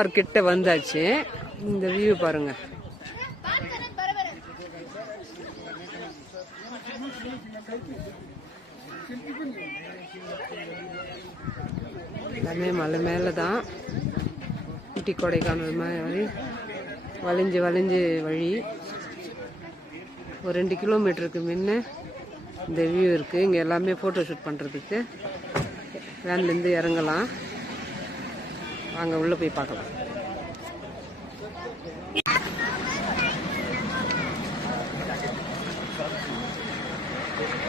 குல்மார்க் கிட்ட வந்தாச்சு. இந்த வியூ பாருங்க. எல்லாமே மலை மேலே தான். ஊட்டி கொடைக்கானல் மாதிரி வளைஞ்சு வளைஞ்சு வழி. ஒரு 2 கிலோமீட்டருக்கு முன்ன இந்த வியூ இருக்குது. இங்கே எல்லாமே ஃபோட்டோ ஷூட் பண்ணுறதுக்கு வேன்லேருந்து இறங்கலாம். வாங்க உள்ளே போய் பார்க்கலாம்.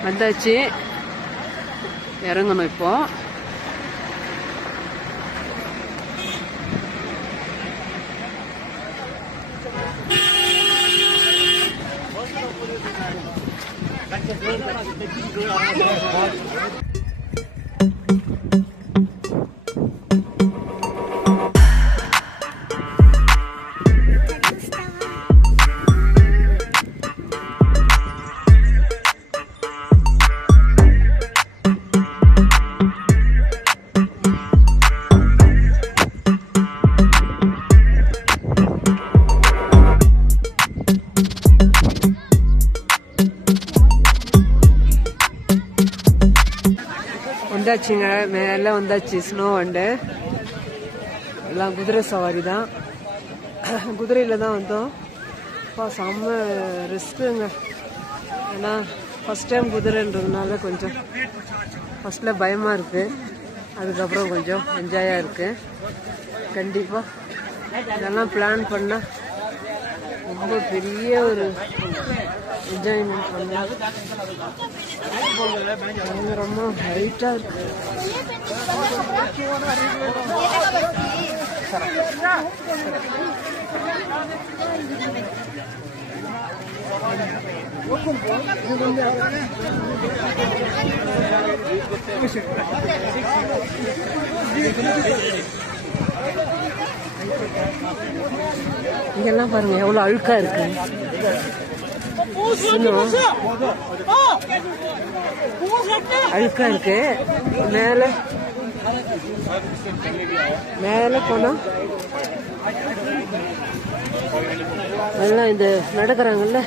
வந்தாச்சு, இறங்கணும் இப்போ. வந்தாச்சுங்க, மேலே வந்தாச்சு. ஸ்னோ வண்டு எல்லாம் குதிரை சவாரி தான். குதிரையில் தான் வந்தோம். செம்ம ரிஸ்க்குங்க. ஏன்னா ஃபஸ்ட் டைம் குதிரைன்றதுனால கொஞ்சம் ஃபஸ்ட்டில் பயமாக இருக்குது. அதுக்கப்புறம் கொஞ்சம் என்ஜாயாக இருக்குது. கண்டிப்பாக இதெல்லாம் பிளான் பண்ணால் ரொம்ப பெரிய ஒரு என்ஜாய்மெண்ட் பண்ணலாம். ரொம்ப ஹைட்டாக இருக்கு. இங்கெல்லாம் பாருங்க எவ்வளவு அழுக்கா இருக்கு. அழுக்கா இருக்கு. மேல போனா எல்லாம் இந்த நடக்கிறாங்கல்ல,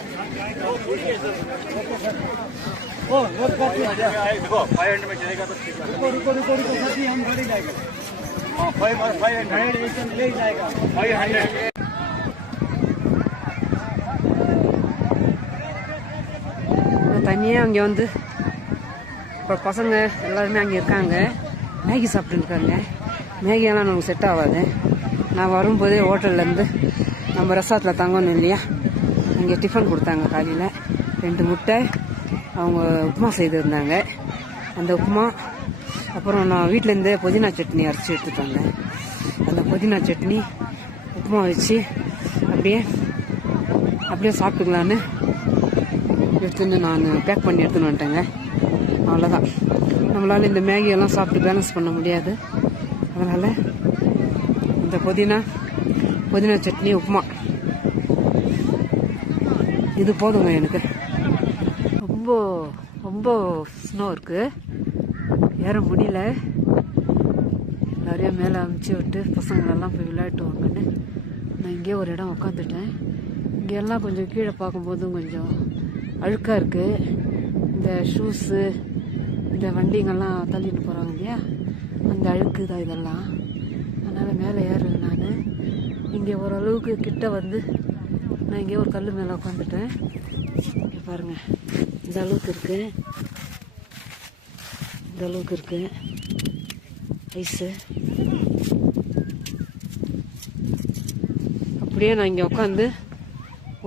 தனியாக அங்கே வந்து இப்போ பசங்க எல்லாருமே அங்கே இருக்காங்க. மேகி சாப்பிட்டு இருக்காங்க. மேகியெல்லாம் நமக்கு செட் ஆகாது. நான் வரும்போதே ஹோட்டல்லேருந்து நம்ம ரெசார்ட்டில் தங்கணும் இல்லையா, அங்கே டிஃபன் கொடுத்தாங்க. காலையில் 2 முட்டை, அவங்க உப்புமா செய்திருந்தாங்க. அந்த உப்புமா, அப்புறம் நான் வீட்டிலேருந்தே புதினா சட்னி அரைச்சி எடுத்துட்டாங்க. அந்த புதினா சட்னி உப்புமா வச்சு அப்படியே சாப்பிட்டுக்கலான்னு எடுத்துன்னு நான் பேக் பண்ணி எடுத்துன்னு வந்துட்டேங்க. அவ்வளோதான். நம்மளால் இந்த மேகியெல்லாம் சாப்பிட்டு பேலன்ஸ் பண்ண முடியாது. அதனால் இந்த புதினா சட்னி உப்புமா இது போதுங்க எனக்கு. ரொம்ப ஸ்னோ இருக்குது, ஏற முடியல. நிறைய மேலே அமுச்சு விட்டு பசங்களெல்லாம் போய் விளையாட்டுவாங்கன்னு நான் இங்கே ஒரு இடம் உட்காந்துட்டேன். இங்கெல்லாம் கொஞ்சம் கீழே பார்க்கும்போதும் கொஞ்சம் அழுக்காக இருக்குது. இந்த ஷூஸு, இந்த வண்டிங்கெல்லாம் தள்ளிட்டு போகிறாங்க இல்லையா, அந்த அழுக்கு தான் இதெல்லாம். அதனால் மேலே ஏறல. நான் இங்கே ஓரளவுக்கு கிட்ட வந்து நான் இங்கே ஒரு கல் மேலே உட்காந்துட்டேன். இங்கே பாருங்கள், இந்த அளவுக்கு இருக்குது ஐஸு. அப்படியே நான் இங்கே உட்காந்து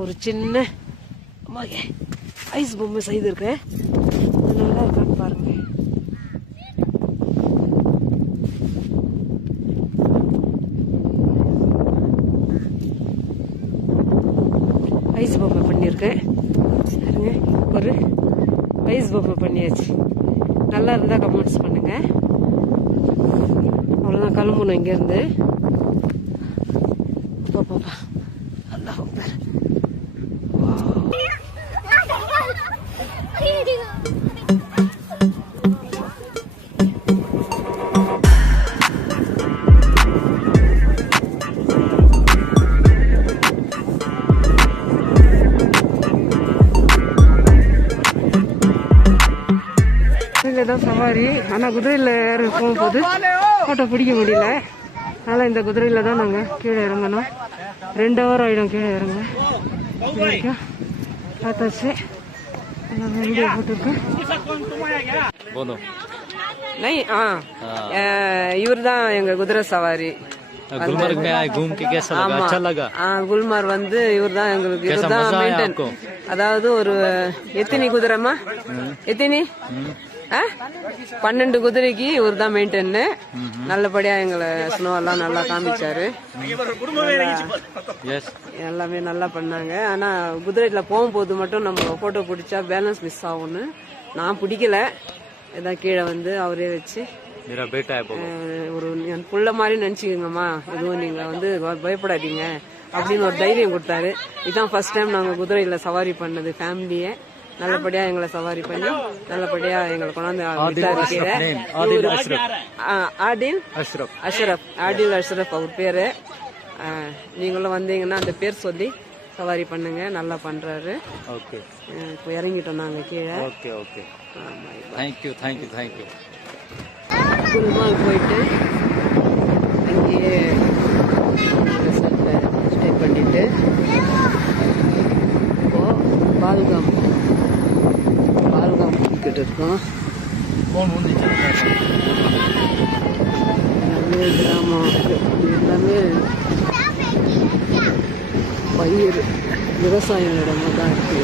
ஒரு சின்ன ஐஸ் பொம்மை செய்திருக்கேன். அது நல்லா இருக்கான்னு பாருங்க. ஐஸ் பொம்மை பண்ணியிருக்கேன். ஒரு ஐஸ் பொம்மை பண்ணியாச்சு. நல்லா இருந்தால் கமெண்ட்ஸ் பண்ணுங்க. அவ்வளோதான், கிளம்பணும் இங்கேருந்து. பாப்பா அல்லாஹ் அக்பர். குதிரையில தான் சவாரி. ஆனால் குதிரையில் ஏறி போகும்போது ஃபோட்டோ பிடிக்க முடியல. அதனால் இந்த குதிரையில தான் நாங்கள் கீழே இறங்கணும். 2 hour ஆகிடும் கீழே இறங்க. இது வரைக்கும் பார்த்தாச்சு. வீடியோ போட்டிருக்கேன். இவர் தான் எங்க குதிரை சவாரி. गुलमर्ग में आए घूम के कैसा लगा? अच्छा लगा? குல்மார்க் வந்து இவர் தான் எங்களுக்கு இவர் தான் மெயின்டைன். அதாவது ஒரு எத்தனை குதிரைமா எத்தனை 12 குதிரைக்கு இவர் தான் மெயின்டைன். நல்லபடியா எங்களை ஸ்னோ எல்லாம் நல்லா காமிச்சாரு. எல்லாமே நல்லா பண்ணாங்க. ஆனா குதிரைல போகும்போது மட்டும் நம்ம போட்டோ பிடிச்சா பேலன்ஸ் மிஸ் ஆகும்னு நான் பிடிக்கல. இதான் கீழே வந்து அவரே வச்சு ஒரு புள்ள மாதிரி நினைச்சுக்கோங்கம்மா, எதுவும் நீங்க வந்து பயப்படாதீங்க அப்படின்னு ஒரு தைரியம் கொடுத்தாரு. இதான் ஃபர்ஸ்ட் டைம் நாங்க குதிரையில சவாரி பண்ணது ஃபேமிலியே. நல்லபடியா எங்களை சவாரி பண்ணி நல்லபடியா எங்களை கொண்டாந்து ஆடில் அஷ்ரப் அவர் பேரு. நீங்களும் வந்தீங்கன்னா அந்த பேர் சொல்லி சவாரி பண்ணுங்க. நல்லா பண்றாரு. இப்போ இறங்கிட்டோம் நாங்க கீழே. குல்மார்க் போயிட்டு அங்கேயே ஸ்டே பண்ணிட்டு இப்போ பால்காம் கிட்ட இருக்கோம். எல்லாமே கிராமம், எல்லாமே பயிர் விவசாய இடமா தான் இருக்கு.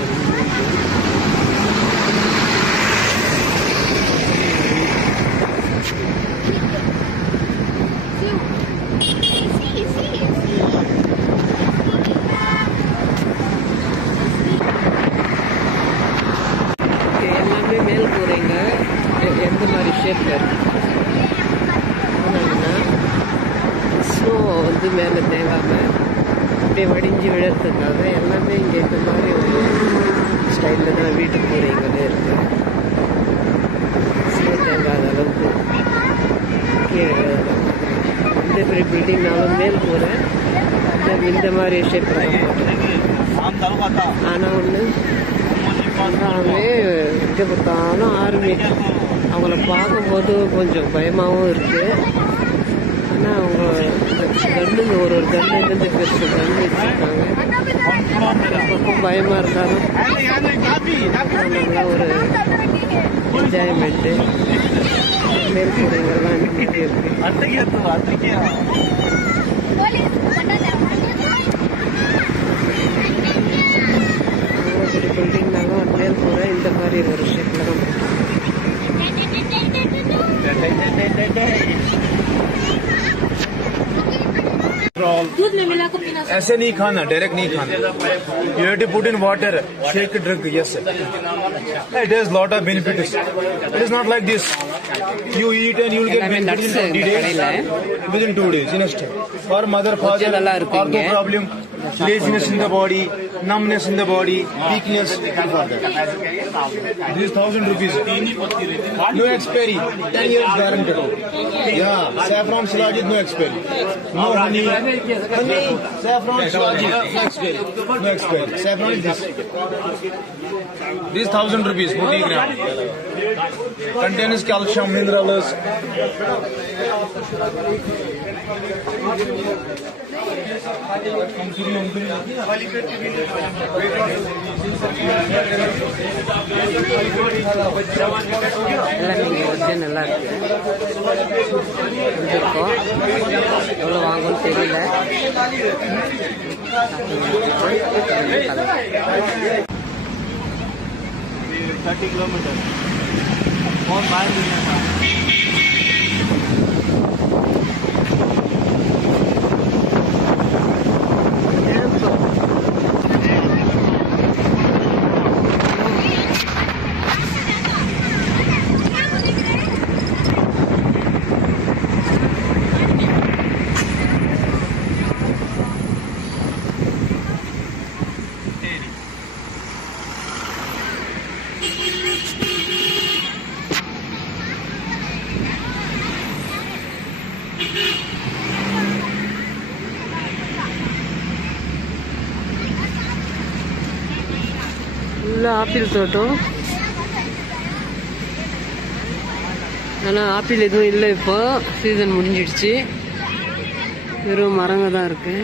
எல்லாமே மேல் கூரைங்க எந்த மாதிரி ஷேப்ல இருக்கு. ஸ்னோ வந்து மேலே தேங்காம அப்படியே வடிஞ்சு விழுறதுக்காக எல்லாமே இங்கே இந்த மாதிரி ஒரு ஸ்டைலில் தான் வீட்டு கூரைங்களே இருக்கு. ஸ்னோ தேங்காத அளவுக்கு கீழே எந்த பெரிய பில்டிங்னாலும் மேல் கூரை இந்த மாதிரி ஷேப்பில் தான் போட்டுருக்கு. ஆனால் ஒன்று எல்லாமே எங்கே பார்த்தாலும் ஆர்மி. அவங்கள பார்க்கும்போது கொஞ்சம் பயமாகவும் இருக்கு. ஆனால் அவங்க கண்ணுங்க ஒரு கண்ணு இருந்து பெருசு கண்ணு வச்சுருக்காங்க. பக்கம் பயமாக இருந்தாலும் நல்லா ஒரு என்ஜாய்மெண்ட்டு. மேற்கூரைங்கள்லாம் இருக்கு. பில்டிங்னாலும் ஒரு மேல் கூரை இந்த மாதிரி ஒரு ஷேப்பில் தான் ऐसे नहीं खाना, डायरेक्ट नहीं खाना. You have to put in water, shake, drink. Yes, sir. It has lot of benefits. It is not like this. You eat and you will get benefits in 20 days. Within 2 days, instant. For mother, father, ortho problem, laziness in the body, numbness in the body, weakness. This is 1,000 rupees. No expiry. 10 years guaranteed. Yeah, saffron shilajit no expiry. No honey, saffron shilajit no expiry. No expiry. Saffron is this. This 1,000 rupees, 40 gram. Contains calcium, minerals. நல்லா இருக்கு. எவ்வளோ வாங்கும்னு தெரியல. 30 kilometers. और बाहर मिलना था. ஃபுல்லாக apple தோட்டம். ஆனால் ஆப்பிள் எதுவும் இல்லை, இப்போ சீசன் முடிஞ்சிடுச்சு, வெறும் மரங்க தான் இருக்கு.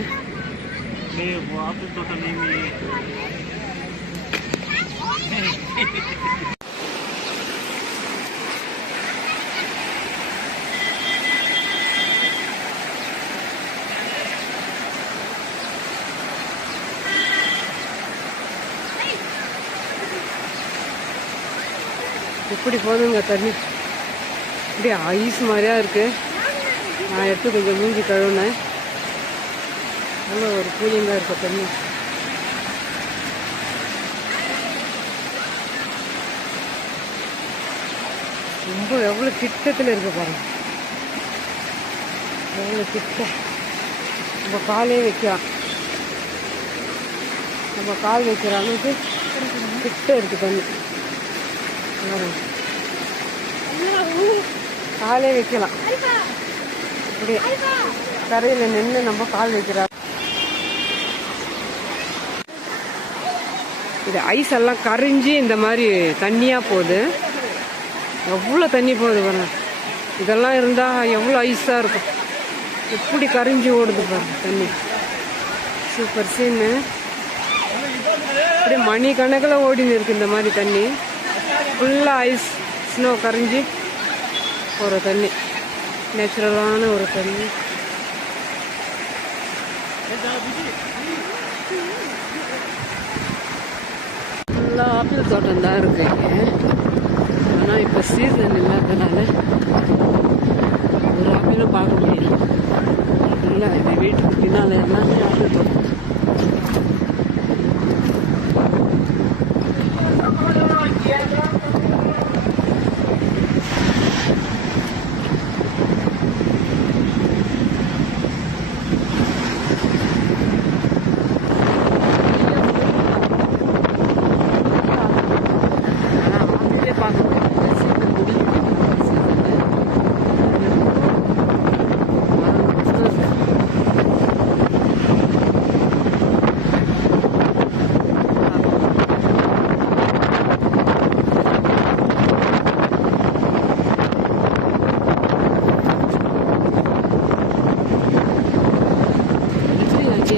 எப்படி போதுங்க தண்ணி, அப்படியே ஐஸ் மாதிரியா இருக்கு. நான் எடுத்து கொஞ்சம் மூஞ்சி கழுவுனேன், நல்ல ஒரு கூலிங்காக இருக்கு தண்ணி. ரொம்ப எவ்வளோ கிட்டத்தில் இருக்கு பாருங்க, எவ்வளோ கிட்ட. நம்ம காலே வைக்கலாம், நம்ம கால் வைக்கிற அளவுக்கு கிட்ட இருக்கு தண்ணி. காலே வைக்கலாம், அப்படியே கரையில் நின்று நம்ம கால் வைக்கிறோம். இது ஐஸ் எல்லாம் கரைஞ்சி இந்த மாதிரி தண்ணியாக போகுது. எவ்வளோ தண்ணி போகுது பாருங்க, இதெல்லாம் இருந்தால் எவ்வளோ ஐஸாக இருக்கும். எப்படி கரைஞ்சி ஓடுது பாருங்க தண்ணி. சூப்பர் சீனு, அப்படியே மணி கணக்கில் ஓடின்னு இருக்கு இந்த மாதிரி தண்ணி. ஃபுல்லாக ஐஸ் ஸ்னோ கரைஞ்சி ஒரு தண்ணி, நேச்சுரலான ஒரு தண்ணி. ஃபுல்லாக ஆப்பிள் தோட்டம் தான் இருக்கு இங்கே. ஆனால் இப்போ சீசன் இல்லாதனால ஒரு ஆப்பிளும் பார்க்க முடியல. இல்லை, இது வீட்டுக்கு பின்னால் எல்லாமே ஆப்பிள் தோட்டம்.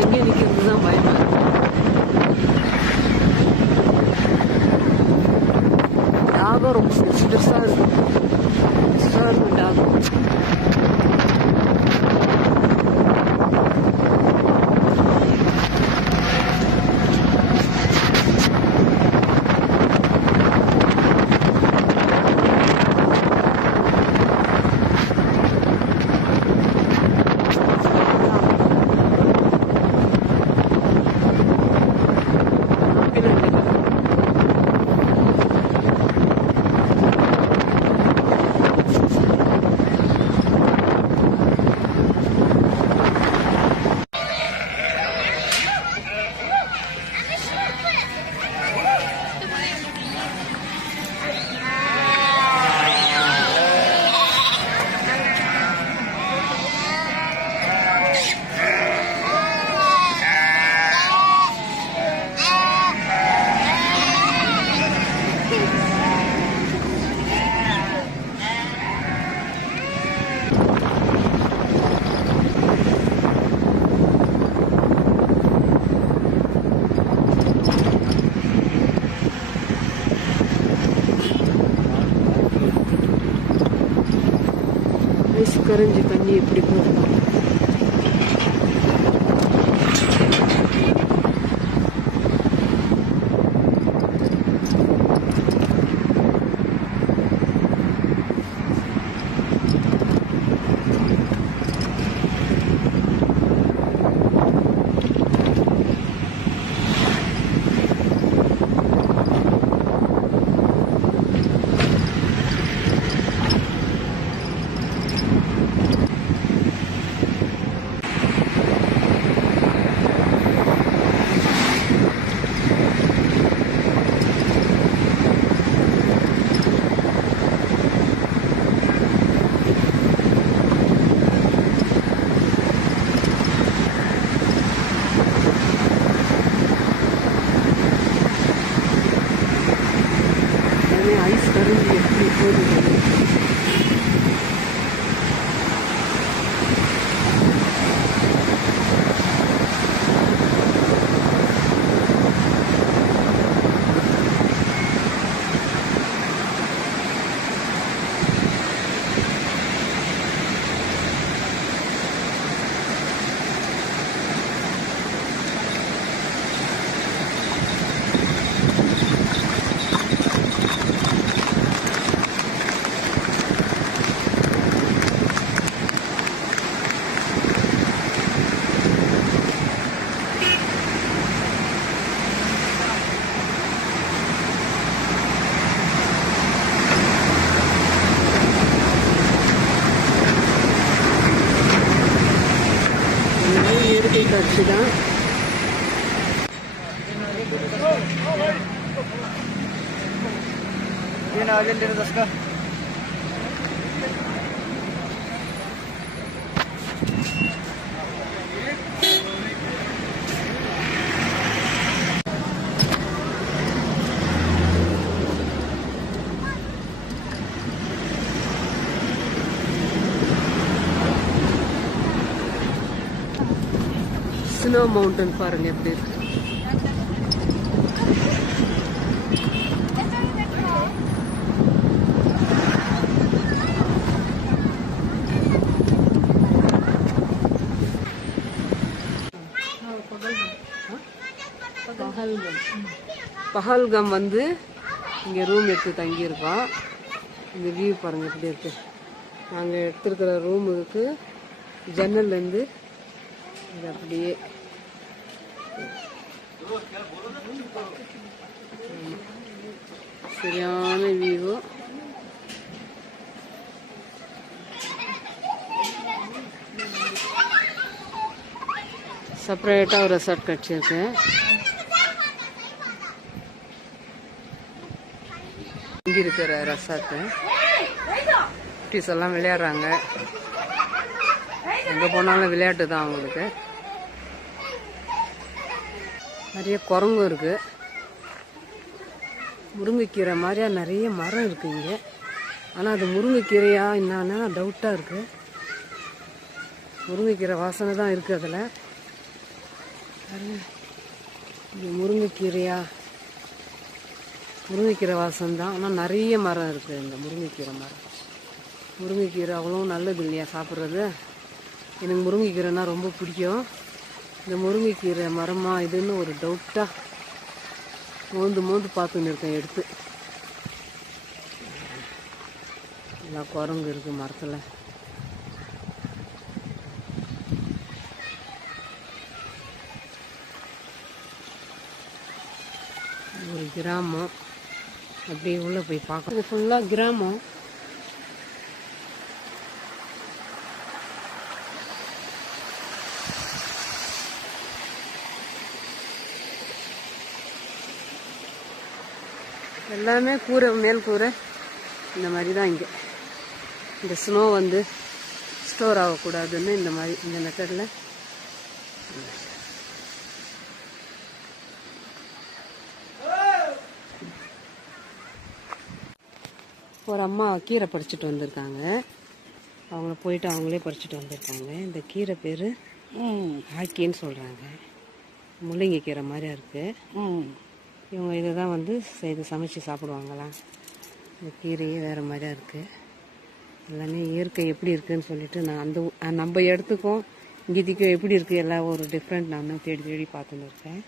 எங்கே நிற்கிறது தான் பயமா இருக்கு. தாகம் ரொம்ப ஸ்ட்ரெஸ்ஸாக இருக்கும், தாகம். ஐஸ் கரைஞ்சி தண்ணி எப்படி போகுது. அரிசி தான். ஸ்னோ மவுண்டன் பாருங்க எப்படி இருக்கு. பஹல்காம் வந்து இங்கே ரூம் எடுத்து தங்கியிருக்கோம். இந்த வியூ பாருங்க எப்படி இருக்கு. நாங்கள் எடுத்துருக்கிற ரூமுக்கு ஜன்னல்லேருந்து இது அப்படியே சரியான வியூ. செப்பரேட்டாக ஒரு ரெசார்ட் கட்டியிருக்கேன். இங்கே இருக்கிற ரெசார்ட்டு குட்டீஸ் எல்லாம் விளையாடுறாங்க. எங்கே போனாலும் விளையாட்டு தான் அவங்களுக்கு. நிறைய குரங்கும் இருக்கு. முருங்கைக்கீரை மாதிரியா நிறைய மரம் இருக்கு இங்கே. ஆனால் அது முருங்கைக்கீரையா என்னன்னா டவுட்டாக இருக்கு. முருங்கைக்கீரை வாசனை தான் இருக்கு அதில். இது முருங்கைக்கீரையா? முருங்கைக்கீரை வாசனை தான். ஆனால் நிறைய மரம் இருக்கு இந்த முருங்கைக்கீரை மரம். முருங்கைக்கீரை அவ்வளோ நல்லது இல்லையா சாப்பிட்றது. எனக்கு முருங்கைக்கீரைனா ரொம்ப பிடிக்கும். இந்த முருங்கைக்கீரை மரமா இதுன்னு ஒரு டவுட்டாக மோந்து பார்த்துன்னு இருக்கேன் எடுத்து. எல்லா குரங்கு இருக்குது மரத்தில். ஒரு கிராமம் அப்படியே உள்ளே போய் பார்க்க. இது ஃபுல்லாக கிராமம். எல்லாமே கூரை, மேல் கூரை இந்த மாதிரி தான். இங்கே இந்த ஸ்னோ வந்து ஸ்டோர் ஆகக்கூடாதுன்னு இந்த மாதிரி இந்த மெத்தடில் ஒரு அம்மா கீரை பறிச்சுட்டு வந்திருக்காங்க. அவங்கள போயிட்டு அவங்களே பறிச்சுட்டு வந்திருக்காங்க. இந்த கீரை பேர் ஆக்கின்னு சொல்கிறாங்க. முள்ளங்கி கீரை மாதிரியா இருக்குது. இவங்க இதை தான் வந்து செய்து சமைச்சு சாப்பிடுவாங்களாம். இந்த கீரையே வேறு மாதிரியா இருக்குது. எல்லாமே இயற்கை எப்படி இருக்குதுன்னு சொல்லிட்டு நான் அந்த நம்ம இடத்துக்கும் இங்கேதிக்கும் எப்படி இருக்குது எல்லாம் ஒரு டிஃப்ரெண்ட் நான் தேடி பார்த்துன்னு இருக்கேன்.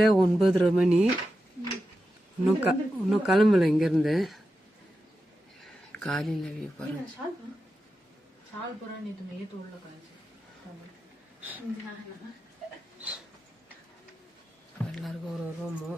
காலையில் 9:30 மணி. இன்னும் கிளம்பல இங்கேருந்து. காலையில் வியூ பாருங்க. எல்லாருக்கும் ஒரு ரூமு.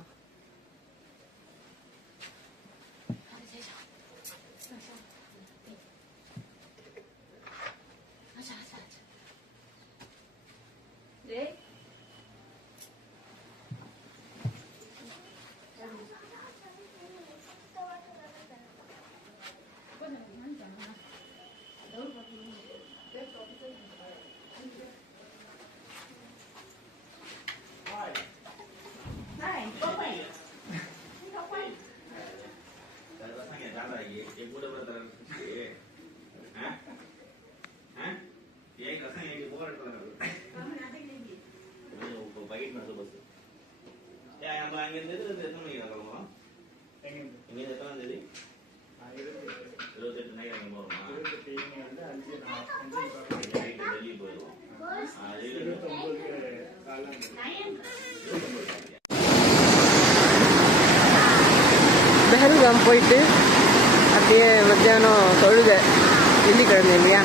பெஹல்காம் போயிட்டு அப்படியே மத்தியானம் தொழுகை, வெள்ளிக்கிழமை இல்லையா,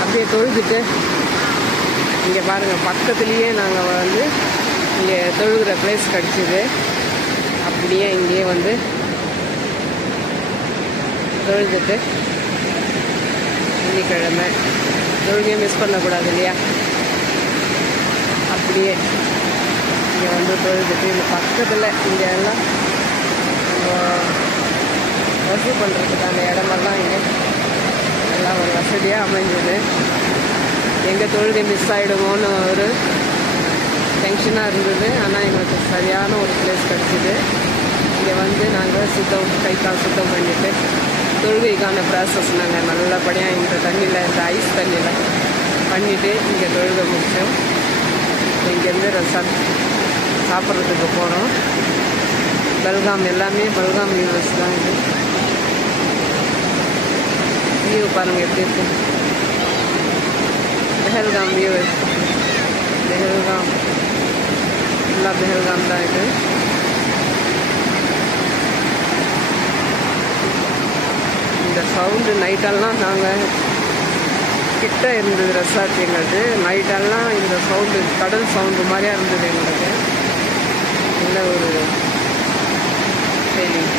அப்படியே தொழுதுட்டு இங்கே பாருங்கள் பக்கத்துலேயே நாங்கள் வந்து இங்கே தொழுகிற பிளேஸ் கிடச்சிது. அப்படியே இங்கேயே வந்து தொழுதுட்டு வெள்ளிக்கிழமை தொழுகையை மிஸ் பண்ணக்கூடாது இல்லையா, அப்படியே இங்கே வந்து தொழுதுட்டு இந்த பக்கத்தில் இங்கே எல்லாம் வசதி பண்ணுறதுக்கான இடமெல்லாம் இங்கே எல்லாம் ஒரு வசதியாக அமைஞ்சது. எங்கே தொழுகை மிஸ் ஆகிடுமோன்னு ஒரு டென்ஷனாக இருந்தது. ஆனால் எங்களுக்கு சரியான ஒரு பிளேஸ் கிடச்சிது. இங்கே வந்து நாங்கள் கை கால் சுத்தம் பண்ணிவிட்டு தொழுகைக்கான ப்ராசஸ் நாங்கள் நல்லபடியாக இந்த தண்ணியில், இந்த ஐஸ் தண்ணியில் பண்ணிவிட்டு இங்கே தொழுகை முடித்தோம். இங்கேருந்து ரெசார்ட் சாப்பிட்றதுக்கு போகிறோம். பெல்காம் எல்லாமே பெல்காம் வியூவர்ஸ் தான். இது வியூ பாருங்கள் எப்படி இருக்கு. பெஹல்காம் வியூவர்ஸ், பெஹல்காம் எல்லாம் பெஹல்காம் தான். இது இந்த சவுண்டு நைட்டெல்லாம் நாங்கள் கிட்ட இருந்தது ரெசார்ட் எங்களுக்கு. நைட்டெல்லாம் இந்த சவுண்டு கடல் சவுண்டு மாதிரியா இருந்தது எங்களுக்கு. நல்ல ஒரு ஃபீலிங்.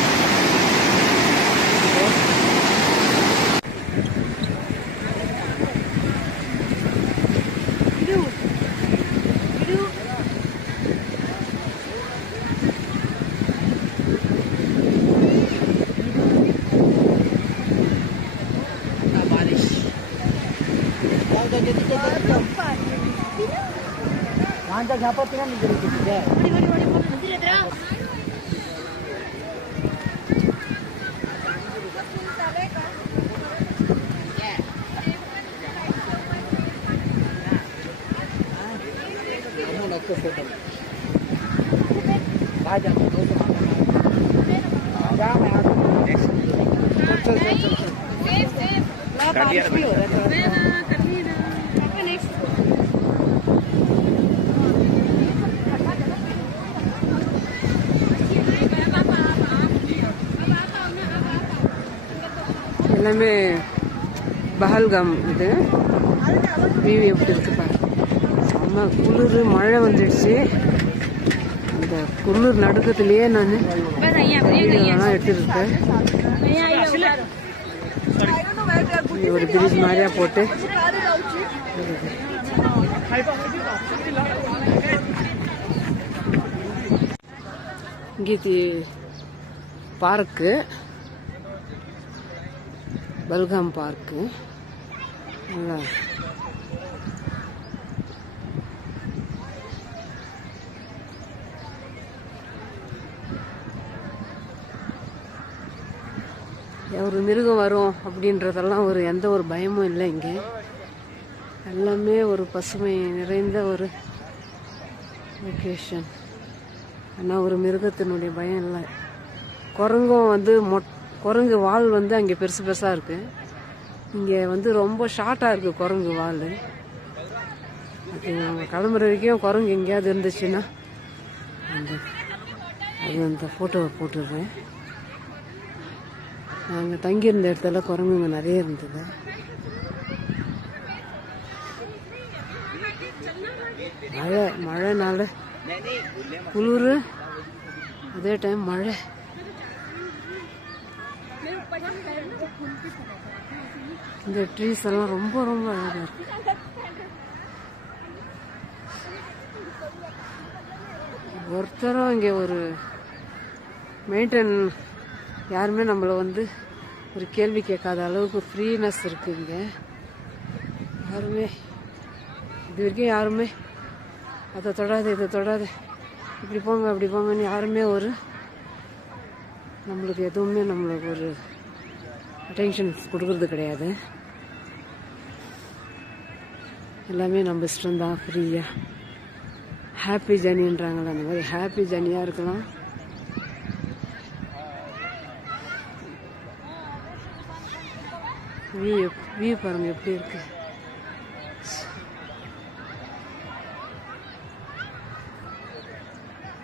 எல்லாமே பஹல்காம். இது வியூ எப்படி இருக்கு பாருங்க. அம்மா குளிர், மழை வந்துடுச்சு. இந்த குளிர் நடுக்கத்திலேயே நான் எடுத்துருக்கேன். ஒரு பிரிட்ஜ் மாதிரியா போட்டு இங்கே பார்க்கு, பெல்காம் பார்க்கு. நல்லா ஒரு மிருகம் வரும் அப்படின்றதெல்லாம் எந்த ஒரு பயமும் இல்லை. இங்கே எல்லாமே ஒரு பசுமை நிறைந்த ஒரு லொக்கேஷன். ஆனால் ஒரு மிருகத்தினுடைய பயம் இல்லை. குரங்கும் குரங்கு வால் அங்கே பெருசு பெருசாக இருக்குது. இங்கே ரொம்ப ஷார்ட்டாக இருக்குது குரங்கு வால். அது நம்ம கிளம்புற வரைக்கும் குரங்கு எங்கேயாவது இருந்துச்சுன்னா அந்த ஃபோட்டோவை போட்டுடுறேன். நாங்கள் தங்கியிருந்த இடத்துல குரங்குங்க நிறைய இருந்தது. மழைனால குளிர், அதே டைம் மழை. இந்த ட்ரீஸ் எல்லாம் ரொம்ப ரொம்ப அழகாக இருக்கு. ஒருத்தரும் இங்கே ஒரு மெயின்டைன், யாருமே நம்மளை ஒரு கேள்வி கேட்காத அளவுக்கு ஃப்ரீனஸ் இருக்கு இங்கே. யாருமே இது வரைக்கும் யாருமே அதை தொடாது இதை தொடாது, இப்படி போங்க அப்படி போங்கன்னு யாருமே நம்மளுக்கு எதுவுமே நம்மளுக்கு ஒரு அட்டென்ஷன்ஸ் கொடுக்கறது கிடையாது. எல்லாமே நம்ம இஷ்டம்தான், ஃப்ரீயாக. ஹாப்பி ஜர்னின்றாங்களா, அந்த மாதிரி ஹாப்பி ஜர்னியாக இருக்கலாம். வியூ பாருங்க எப்படி இருக்கு.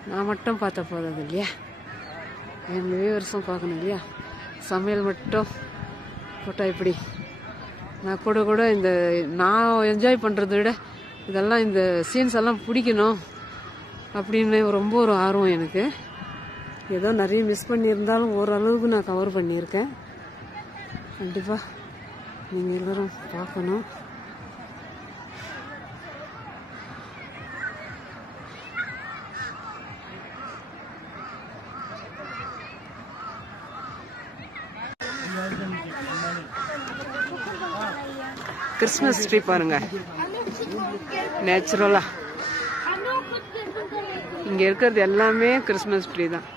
நான் மட்டும் பார்த்தா போதாது இல்லையா, என் வியூவர்ஸும் பார்க்கணும் இல்லையா. சமையல் மட்டும் போட்டால் இப்படி, நான் கூட இந்த நான் என்ஜாய் பண்ணுறத விட இதெல்லாம், இந்த சீன்ஸ் எல்லாம் பிடிக்கணும் அப்படின்னு ரொம்ப ஒரு ஆர்வம் எனக்கு. ஏதோ நிறைய மிஸ் பண்ணியிருந்தாலும் ஓரளவுக்கு நான் கவர் பண்ணியிருக்கேன். கண்டிப்பாக நீங்கள் எல்லோரும் பார்க்கணும். கிறிஸ்மஸ் ட்ரீ பாருங்க, நேச்சுரலா இங்க இருக்கிறது எல்லாமே கிறிஸ்மஸ் ட்ரீ தான்.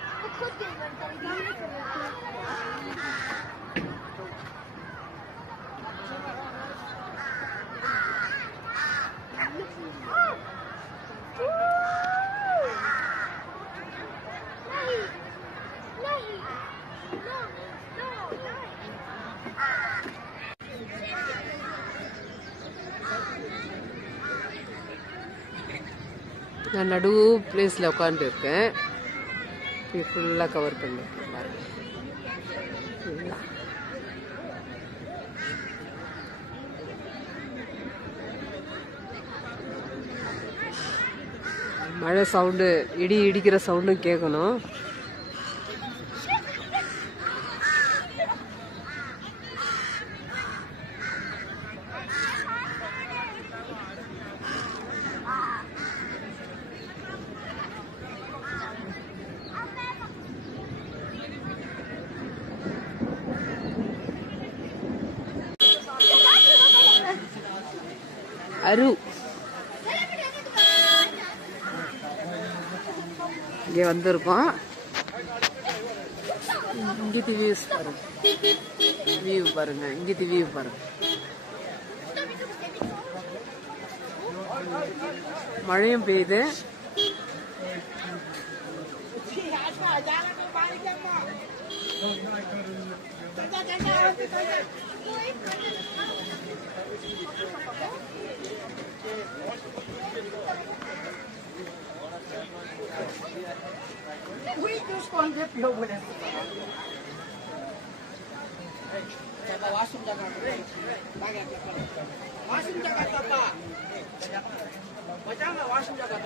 நான் நடு பிளேஸில் உட்காந்து இருக்கேன். ஃபுல்லாக கவர் பண்ணிருக்கேன் பாருங்க. மழை சவுண்டு, இடி இடிக்கிற சவுண்டும் கேட்கணும். அரு இங்கே வந்திருக்கோம். இங்கிட்டு வியூஸ் பாருங்க, வியூ பாருங்க, இங்கிட்டு வியூ பாருங்க. மழையும் பெய்யுது. Washroom jaga.